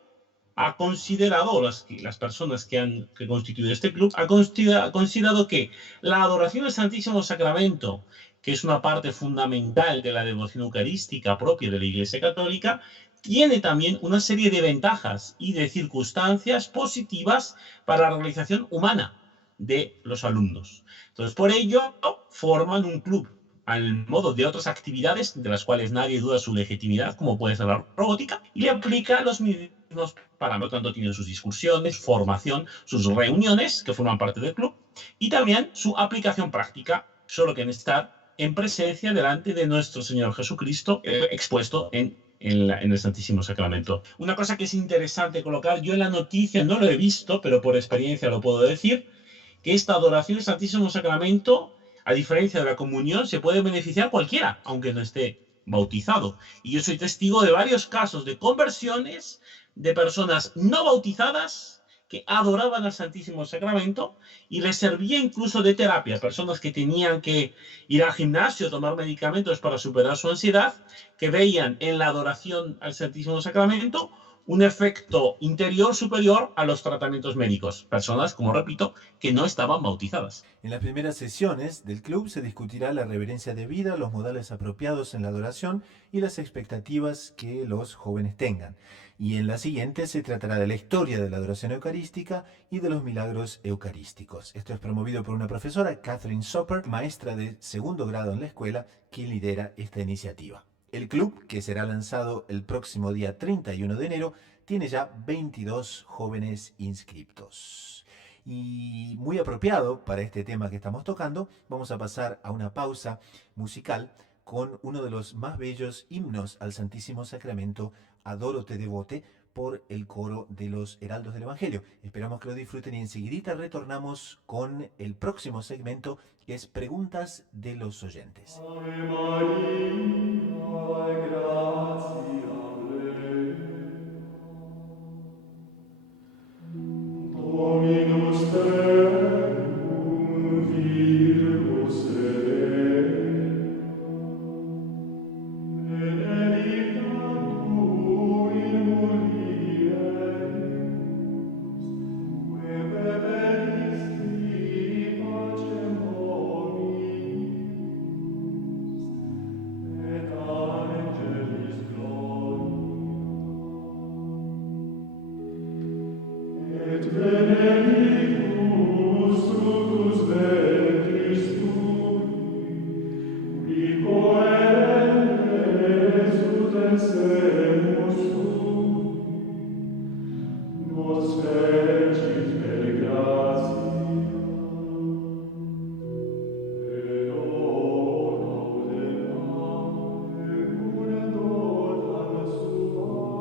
ha considerado, las personas que han constituido este club, ha considerado que la adoración al Santísimo Sacramento, que es una parte fundamental de la devoción eucarística propia de la Iglesia Católica, tiene también una serie de ventajas y de circunstancias positivas para la realización humana de los alumnos. Entonces, por ello, forman un club al modo de otras actividades de las cuales nadie duda su legitimidad, como puede ser la robótica, y le aplica los mismos parámetros. Tanto tienen sus discusiones, formación, sus reuniones, que forman parte del club, y también su aplicación práctica, solo que en estar en presencia delante de nuestro Señor Jesucristo, expuesto en el Santísimo Sacramento. Una cosa que es interesante colocar, yo en la noticia no lo he visto, pero por experiencia lo puedo decir, que esta adoración al Santísimo Sacramento, a diferencia de la comunión, se puede beneficiar cualquiera, aunque no esté bautizado. Y yo soy testigo de varios casos de conversiones de personas no bautizadas que adoraban al Santísimo Sacramento y les servía incluso de terapia. Personas que tenían que ir al gimnasio, tomar medicamentos para superar su ansiedad, que veían en la adoración al Santísimo Sacramento un efecto interior superior a los tratamientos médicos. Personas, como repito, que no estaban bautizadas. En las primeras sesiones del club se discutirá la reverencia debida, los modales apropiados en la adoración y las expectativas que los jóvenes tengan. Y en la siguiente se tratará de la historia de la adoración eucarística y de los milagros eucarísticos. Esto es promovido por una profesora, Catherine Soper, maestra de segundo grado en la escuela, que lidera esta iniciativa. El club, que será lanzado el próximo día 31 de enero, tiene ya 22 jóvenes inscriptos. Y muy apropiado para este tema que estamos tocando, vamos a pasar a una pausa musical con uno de los más bellos himnos al Santísimo Sacramento, Adoro te devote, por el coro de los Heraldos del Evangelio. Esperamos que lo disfruten y enseguidita retornamos con el próximo segmento, que es Preguntas de los oyentes. Ave Maria, gratia plena, Dominus tecum, Virgo serena, benedicta tu in mulieribus, quae benedicti pacem hominis, et angelis gloria. Et benedictus fructus ventris tui, qui coelere exult in semus tui, nos fecit per gratia. Et ora audemam eguredotam suam,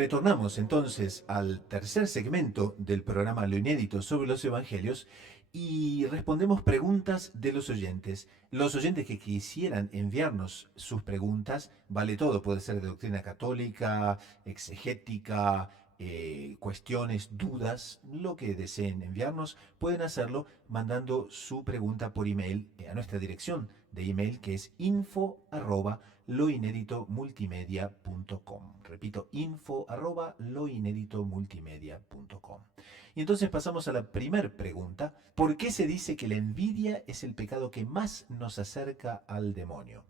Retornamos entonces al tercer segmento del programa Lo Inédito sobre los Evangelios y respondemos preguntas de los oyentes. Los oyentes que quisieran enviarnos sus preguntas, vale todo, puede ser de doctrina católica, exegética, cuestiones, dudas, lo que deseen enviarnos, pueden hacerlo mandando su pregunta por email a nuestra dirección de email que es info@loineditomultimedia.com. Repito, info@loineditomultimedia.com. Y entonces pasamos a la primera pregunta. ¿Por qué se dice que la envidia es el pecado que más nos acerca al demonio?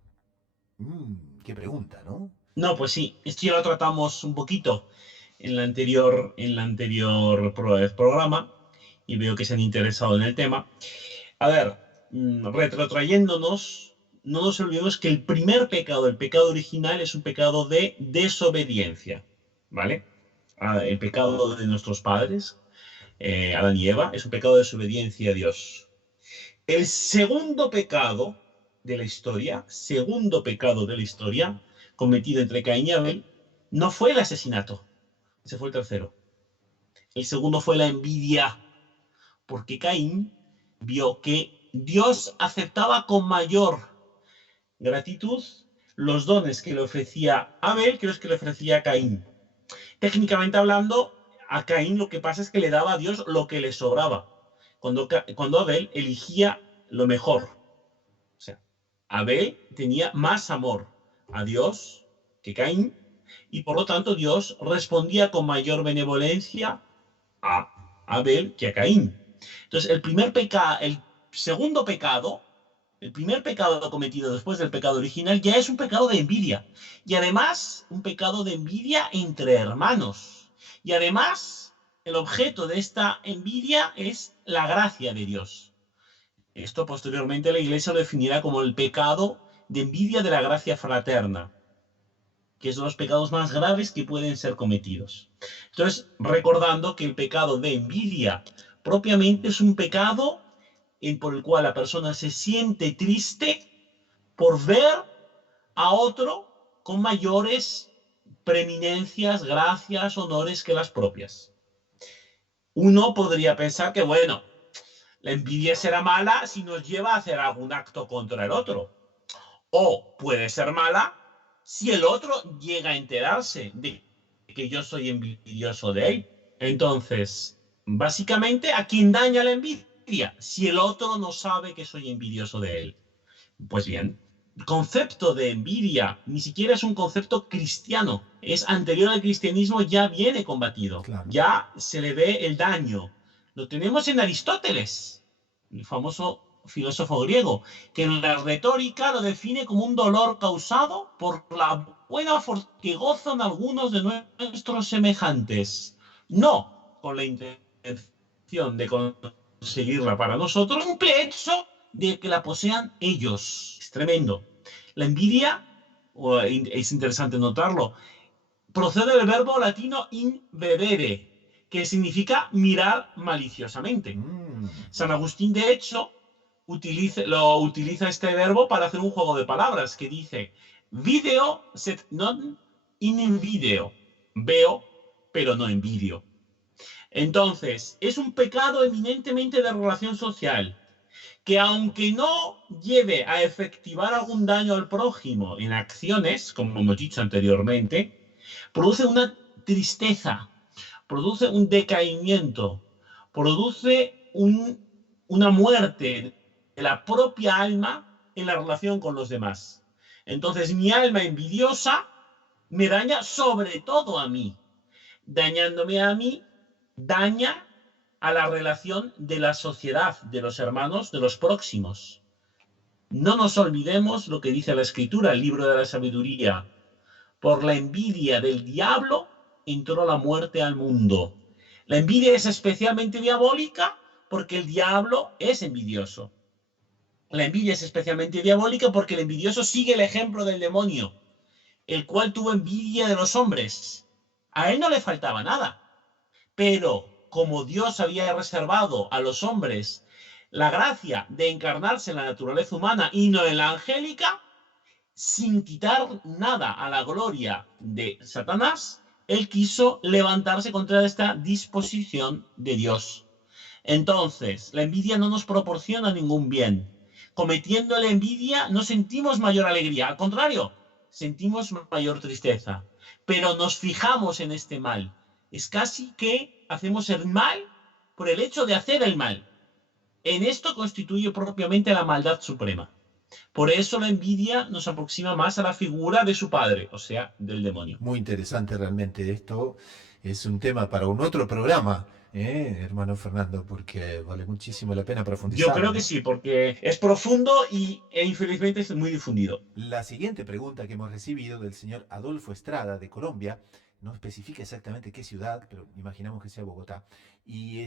Qué pregunta, ¿no? No, pues sí, esto ya lo tratamos un poquito en el anterior programa y veo que se han interesado en el tema. A ver, retrotrayéndonos, no nos olvidemos que el primer pecado, el pecado original, es un pecado de desobediencia, ¿vale? El pecado de nuestros padres, Adán y Eva, es un pecado de desobediencia a Dios. El segundo pecado de la historia, cometido entre Caín y Abel, no fue el asesinato. Ese fue el tercero. El segundo fue la envidia, porque Caín vio que Dios aceptaba con mayor gratitud los dones que le ofrecía Abel que los que le ofrecía Caín. Técnicamente hablando, a Caín lo que pasa es que le daba a Dios lo que le sobraba, cuando Abel elegía lo mejor. O sea, Abel tenía más amor a Dios que Caín, y por lo tanto Dios respondía con mayor benevolencia a Abel que a Caín. Entonces, el segundo pecado el primer pecado cometido después del pecado original ya es un pecado de envidia. Y además, un pecado de envidia entre hermanos. Y además, el objeto de esta envidia es la gracia de Dios. Esto posteriormente la Iglesia lo definirá como el pecado de envidia de la gracia fraterna, que es de los pecados más graves que pueden ser cometidos. Entonces, recordando que el pecado de envidia propiamente es un pecado por el cual la persona se siente triste por ver a otro con mayores preeminencias, gracias, honores que las propias. Uno podría pensar que, bueno, la envidia será mala si nos lleva a hacer algún acto contra el otro. O puede ser mala si el otro llega a enterarse de que yo soy envidioso de él. Entonces, básicamente, ¿a quién daña la envidia? Si el otro no sabe que soy envidioso de él. Pues bien, el concepto de envidia ni siquiera es un concepto cristiano. Es anterior al cristianismo, ya viene combatido. Claro. Ya se le ve el daño. Lo tenemos en Aristóteles, el famoso filósofo griego, que en la retórica lo define como un dolor causado por la buena fortuna que gozan algunos de nuestros semejantes, no con la intención de conseguirla para nosotros, un hecho de que la posean ellos. Es tremendo. La envidia, es interesante notarlo, procede del verbo latino invedere, que significa mirar maliciosamente. San Agustín, de hecho, utiliza este verbo para hacer un juego de palabras que dice video sed non invideo, veo pero no envidio. Entonces, es un pecado eminentemente de relación social, que aunque no lleve a efectivar algún daño al prójimo en acciones, como hemos dicho anteriormente, produce una tristeza, produce un decaimiento, produce una muerte de la propia alma en la relación con los demás. Entonces, mi alma envidiosa me daña sobre todo a mí. Dañándome a mí, daña a la relación de la sociedad, de los hermanos, de los próximos. No nos olvidemos lo que dice la Escritura, el libro de la sabiduría. Por la envidia del diablo entró la muerte al mundo. La envidia es especialmente diabólica porque el diablo es envidioso. La envidia es especialmente diabólica porque el envidioso sigue el ejemplo del demonio, el cual tuvo envidia de los hombres. A él no le faltaba nada, pero como Dios había reservado a los hombres la gracia de encarnarse en la naturaleza humana y no en la angélica, sin quitar nada a la gloria de Satanás, él quiso levantarse contra esta disposición de Dios. Entonces, la envidia no nos proporciona ningún bien. Cometiendo la envidia no sentimos mayor alegría, al contrario, sentimos mayor tristeza. Pero nos fijamos en este mal. Es casi que hacemos el mal por el hecho de hacer el mal. En esto constituye propiamente la maldad suprema. Por eso la envidia nos aproxima más a la figura de su padre, o sea, del demonio. Muy interesante realmente. Esto es un tema para un otro programa, hermano Fernando, porque vale muchísimo la pena profundizar. Yo creo que sí, porque es profundo e infelizmente es muy difundido. La siguiente pregunta que hemos recibido del señor Adolfo Estrada de Colombia, no especifica exactamente qué ciudad, pero imaginamos que sea Bogotá. Y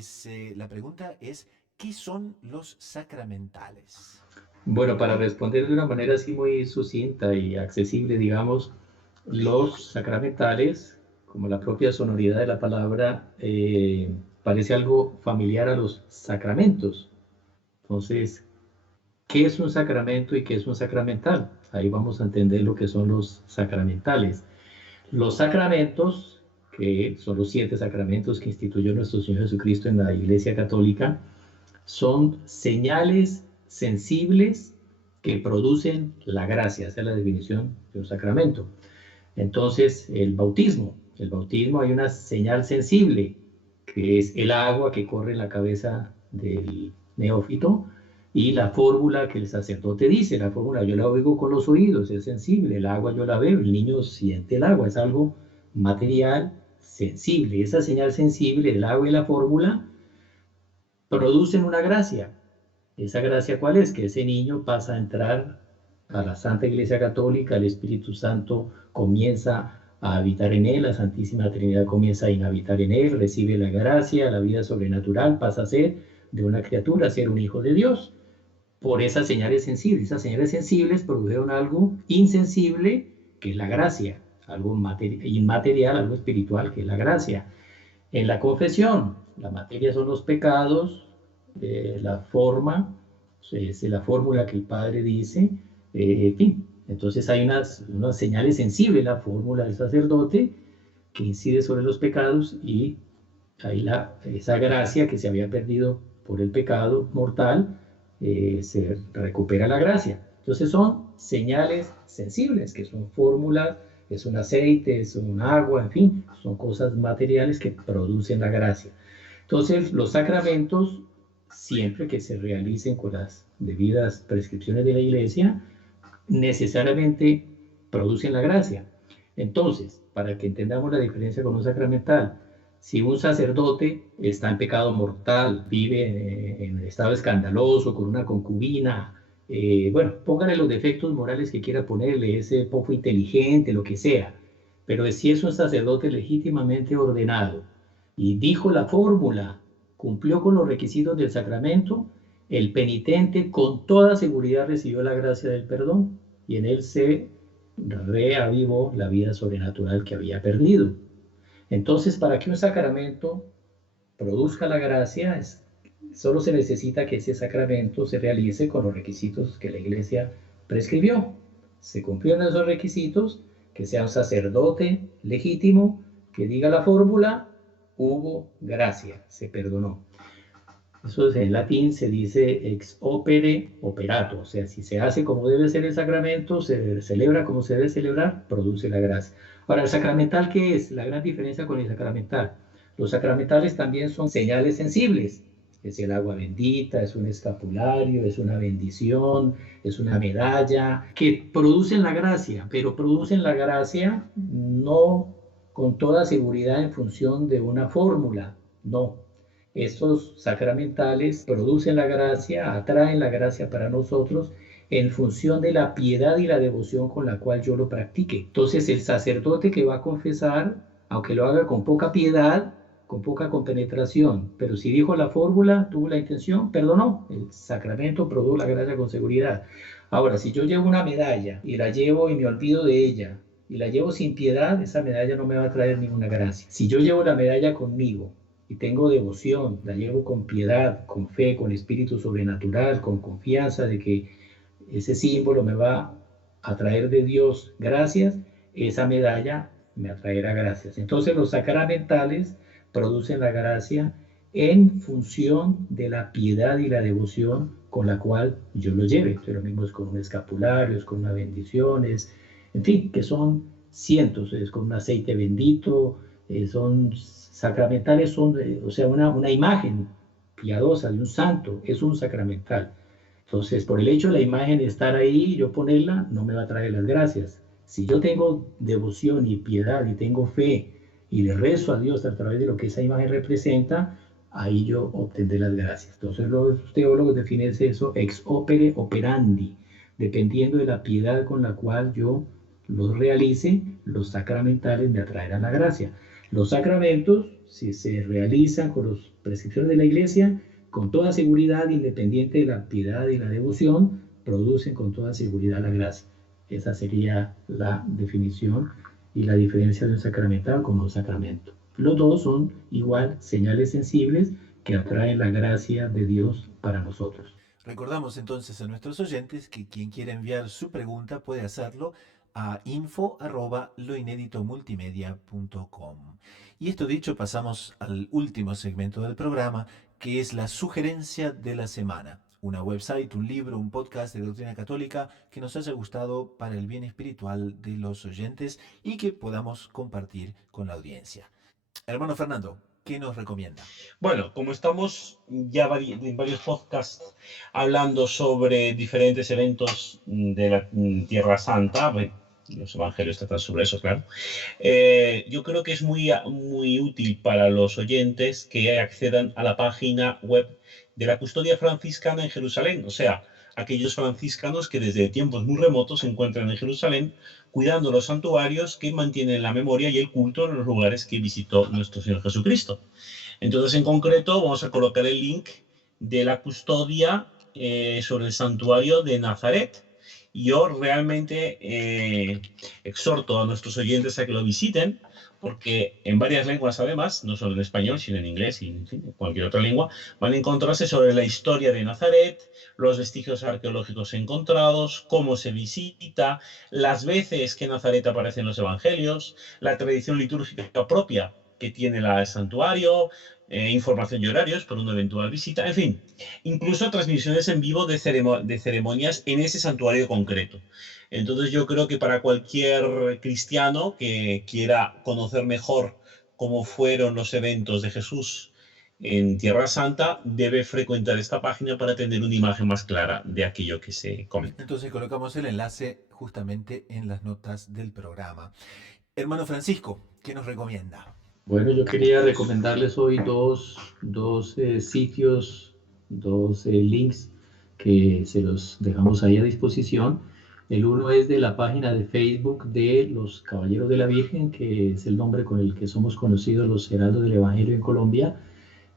la pregunta es, ¿qué son los sacramentales? Bueno, para responder de una manera así muy sucinta y accesible, digamos, los sacramentales, como la propia sonoridad de la palabra, parece algo familiar a los sacramentos. Entonces, ¿qué es un sacramento y qué es un sacramental? Ahí vamos a entender lo que son los sacramentales. Los sacramentos, que son los 7 sacramentos que instituyó nuestro Señor Jesucristo en la Iglesia Católica, son señales sensibles que producen la gracia. Esa es la definición de un sacramento. Entonces, el bautismo hay una señal sensible, que es el agua que corre en la cabeza del neófito y la fórmula que el sacerdote dice. La fórmula yo la oigo con los oídos, es sensible, el agua yo la veo, el niño siente el agua, es algo material, sensible. Esa señal sensible del agua y la fórmula producen una gracia. ¿Esa gracia cuál es? Que ese niño pasa a entrar a la Santa Iglesia Católica, el Espíritu Santo comienza a habitar en él, la Santísima Trinidad comienza a inhabitar en él, recibe la gracia, la vida sobrenatural, pasa a ser de una criatura a ser un hijo de Dios. Por esas señales sensibles. Esas señales sensibles produjeron algo insensible, que es la gracia, algo inmaterial, algo espiritual, que es la gracia. En la confesión, la materia son los pecados, la forma, es la fórmula que el Padre dice, en fin. Entonces hay unas señales sensibles, la fórmula del sacerdote, que incide sobre los pecados, y hay esa gracia que se había perdido por el pecado mortal, se recupera la gracia. Entonces son señales sensibles, que son fórmulas, es un aceite, es un agua, en fin, son cosas materiales que producen la gracia. Entonces los sacramentos, siempre que se realicen con las debidas prescripciones de la Iglesia, necesariamente producen la gracia. Entonces, para que entendamos la diferencia con un sacramental, si un sacerdote está en pecado mortal, vive en estado escandaloso, con una concubina, bueno, póngale los defectos morales que quiera ponerle, es poco inteligente, lo que sea, pero si es un sacerdote legítimamente ordenado y dijo la fórmula, cumplió con los requisitos del sacramento, el penitente con toda seguridad recibió la gracia del perdón y en él se reavivó la vida sobrenatural que había perdido. Entonces, para que un sacramento produzca la gracia, solo se necesita que ese sacramento se realice con los requisitos que la Iglesia prescribió. Se cumplieron esos requisitos, que sea un sacerdote legítimo, que diga la fórmula, hubo gracia, se perdonó. Eso en latín se dice ex opere operato, o sea, si se hace como debe ser el sacramento, se celebra como se debe celebrar, produce la gracia. Ahora, ¿el sacramental qué es? La gran diferencia con el sacramental. Los sacramentales también son señales sensibles. Es el agua bendita, es un escapulario, es una bendición, es una medalla, que producen la gracia, pero producen la gracia no con toda seguridad en función de una fórmula, no. Estos sacramentales producen la gracia, atraen la gracia para nosotros en función de la piedad y la devoción con la cual yo lo practique. Entonces el sacerdote que va a confesar, aunque lo haga con poca piedad, con poca compenetración, pero si dijo la fórmula, tuvo la intención, perdonó, el sacramento produjo la gracia con seguridad. Ahora, si yo llevo una medalla y la llevo y me olvido de ella, y la llevo sin piedad, esa medalla no me va a traer ninguna gracia. Si yo llevo la medalla conmigo, y tengo devoción, la llevo con piedad, con fe, con espíritu sobrenatural, con confianza de que ese símbolo me va a traer de Dios gracias, esa medalla me atraerá gracias. Entonces los sacramentales producen la gracia en función de la piedad y la devoción con la cual yo lo lleve. Entonces, lo mismo es con un escapulario, es con una bendición, en fin, que son cientos, es con un aceite bendito, son sacramentales, son, o sea, una imagen piadosa de un santo, es un sacramental. Entonces, por el hecho de la imagen de estar ahí, yo ponerla, no me va a traer las gracias. Si yo tengo devoción y piedad y tengo fe y le rezo a Dios a través de lo que esa imagen representa, ahí yo obtendré las gracias. Entonces los teólogos definen eso ex opere operandi, dependiendo de la piedad con la cual yo los realice, los sacramentales me atraerán la gracia. Los sacramentos, si se realizan con las prescripciones de la Iglesia, con toda seguridad, independiente de la piedad y la devoción, producen con toda seguridad la gracia. Esa sería la definición y la diferencia de un sacramental con un sacramento. Los dos son igual señales sensibles que atraen la gracia de Dios para nosotros. Recordamos entonces a nuestros oyentes que quien quiera enviar su pregunta puede hacerlo a info@loineditomultimedia.com. Y esto dicho, pasamos al último segmento del programa, que es la sugerencia de la semana. Una website, un libro, un podcast de doctrina católica que nos haya gustado para el bien espiritual de los oyentes y que podamos compartir con la audiencia. Hermano Fernando, ¿qué nos recomienda? Bueno, como estamos ya en varios podcasts hablando sobre diferentes eventos de la Tierra Santa, los evangelios tratan sobre eso, claro, yo creo que es muy útil para los oyentes que accedan a la página web de la custodia franciscana en Jerusalén, o sea, aquellos franciscanos que desde tiempos muy remotos se encuentran en Jerusalén cuidando los santuarios que mantienen la memoria y el culto en los lugares que visitó nuestro Señor Jesucristo. Entonces, en concreto, vamos a colocar el link de la custodia sobre el santuario de Nazaret. Yo realmente exhorto a nuestros oyentes a que lo visiten, porque en varias lenguas además, no solo en español, sino en inglés y en fin, cualquier otra lengua, van a encontrarse sobre la historia de Nazaret, los vestigios arqueológicos encontrados, cómo se visita, las veces que Nazaret aparece en los evangelios, la tradición litúrgica propia que tiene el santuario, información y horarios por una eventual visita, en fin, incluso transmisiones en vivo de ceremonias en ese santuario concreto. Entonces yo creo que para cualquier cristiano que quiera conocer mejor cómo fueron los eventos de Jesús en Tierra Santa, debe frecuentar esta página para tener una imagen más clara de aquello que se comenta. Entonces colocamos el enlace justamente en las notas del programa. Hermano Francisco, ¿qué nos recomienda? Bueno, yo quería recomendarles hoy dos sitios, dos links que se los dejamos ahí a disposición. El uno es de la página de Facebook de los Caballeros de la Virgen, que es el nombre con el que somos conocidos los Heraldos del Evangelio en Colombia.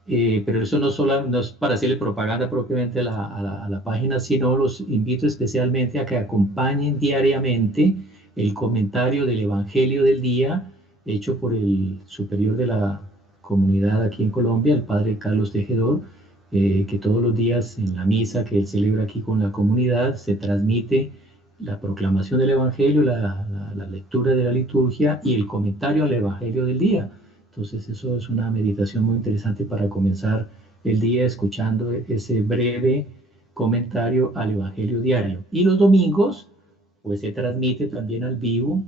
Pero eso no es para hacerle propaganda propiamente a la página, sino los invito especialmente a que acompañen diariamente el comentario del Evangelio del día hecho por el superior de la comunidad aquí en Colombia, el padre Carlos Tejedor, que todos los días en la misa que él celebra aquí con la comunidad se transmite la proclamación del Evangelio, la lectura de la liturgia y el comentario al Evangelio del día. Entonces eso es una meditación muy interesante para comenzar el día escuchando ese breve comentario al Evangelio diario. Y los domingos, pues se transmite también al vivo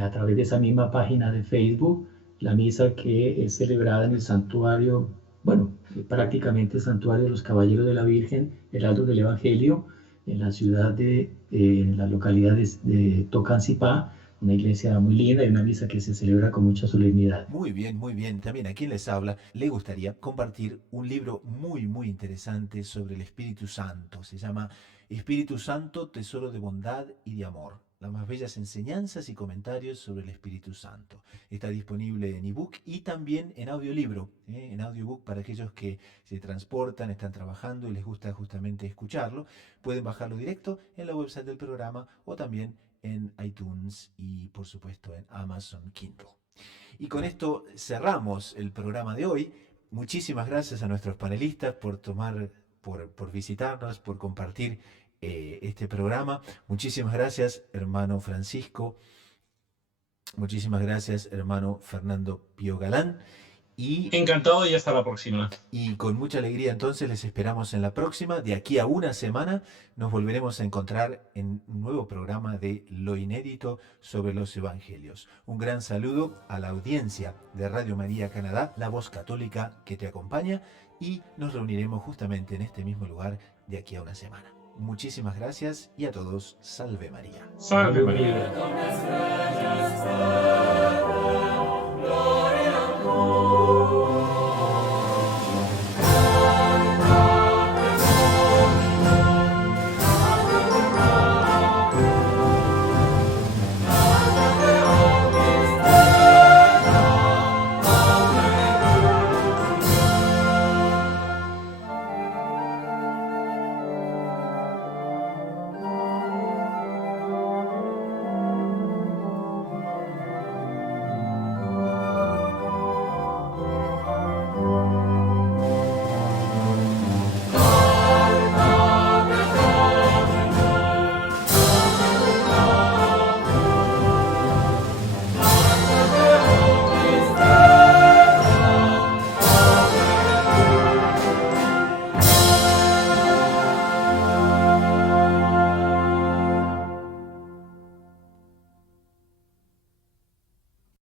a través de esa misma página de Facebook, la misa que es celebrada en el santuario, bueno, prácticamente el santuario de los Caballeros de la Virgen, Heraldos del Evangelio, en la ciudad en la localidad de Tocancipá, una iglesia muy linda y una misa que se celebra con mucha solemnidad. Muy bien, muy bien. También a quien les habla le gustaría compartir un libro muy, muy interesante sobre el Espíritu Santo. Se llama Espíritu Santo, Tesoro de Bondad y de Amor. Las más bellas enseñanzas y comentarios sobre el Espíritu Santo. Está disponible en ebook y también en audiolibro, en audiobook para aquellos que se transportan, están trabajando y les gusta justamente escucharlo. Pueden bajarlo directo en la website del programa o también en iTunes y por supuesto en Amazon Kindle. Y con esto cerramos el programa de hoy. Muchísimas gracias a nuestros panelistas por visitarnos, por compartir este programa. Muchísimas gracias, hermano Francisco. Muchísimas gracias, hermano Fernando Pío Galán. Encantado y hasta la próxima. Y con mucha alegría entonces les esperamos en la próxima. De aquí a una semana nos volveremos a encontrar en un nuevo programa de Lo Inédito sobre los Evangelios. Un gran saludo a la audiencia de Radio María Canadá, la voz católica que te acompaña, y nos reuniremos justamente en este mismo lugar de aquí a una semana. Muchísimas gracias y a todos, Salve María. Salve María. Gloria